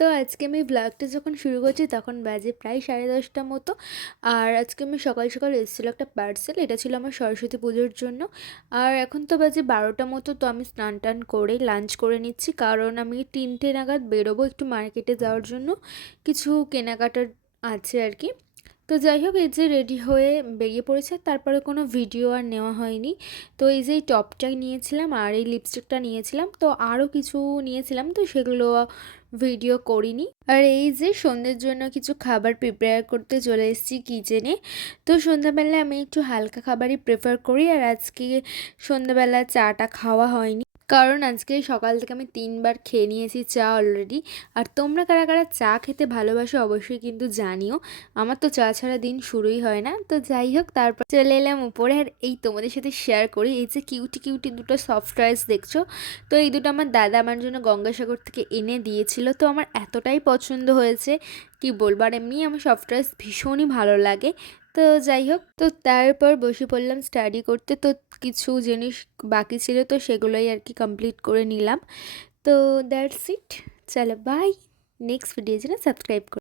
তো আজকে আমি ব্লগটা যখন শুরু করছি তখন বাজে প্রায় 10:30টা মতো। আর আজকে আমি সকাল সকাল এসেছিলো একটা পার্সেল, এটা ছিল আমার সরস্বতী পুজোর জন্য। আর এখন তো বাজে 12টা মতো, তো আমি স্নান টান করে লাঞ্চ করে নিচ্ছি, কারণ আমি 3টে নাগাদ বেরোবো একটু মার্কেটে যাওয়ার জন্য, কিছু কেনাকাটার আছে আর কি। তো যাই হোক, এই যে রেডি হয়ে বেরিয়ে পড়েছে, তারপরে কোনো ভিডিও আর নেওয়া হয়নি। তো এই যে এই টপটা নিয়েছিলাম আর এই লিপস্টিকটা নিয়েছিলাম, তো আরও কিছু নিয়েছিলাম, তো সেগুলো ভিডিও করিনি। আর এই যে সন্ধ্যের জন্য কিছু খাবার প্রিপেয়ার করতে চলে এসেছি কিচেনে। তো সন্ধ্যাবেলায় আমি একটু হালকা খাবারই প্রেফার করি, আর আজকে সন্ধ্যাবেলা চাটা খাওয়া হয়নি, কারণ আজকে সকাল থেকে আমি 3বার খেয়ে নিয়েছি চা অলরেডি। আর তোমরা কারা কারা চা খেতে ভালোবাসো অবশ্যই কিন্তু জানিও। আমার তো চা ছাড়া দিন শুরুই হয় না। তো যাই হোক, তারপর চলে এলাম উপরে, আর এই তোমাদের সাথে শেয়ার করি এই যে কিউটি কিউটি দুটো সফট টয়েস দেখছো। তো এই দুটো আমার দাদা আমার জন্য গঙ্গাসাগর থেকে এনে দিয়েছিল, তো আমার এতটাই পছন্দ হয়েছে কি বলবো। আর এমনি আমার সফট টয়েস ভীষণই ভালো লাগে। তো যাই হোক, তো তারপর বসে পড়লাম স্টাডি করতে। তো কিছু জিনিস বাকি ছিল, তো সেগুলোই আর কি কমপ্লিট করে নিলাম। তো দ্যাটস ইট, চলো বাই। নেক্সট ভিডিওর জন্য সাবস্ক্রাইব করো।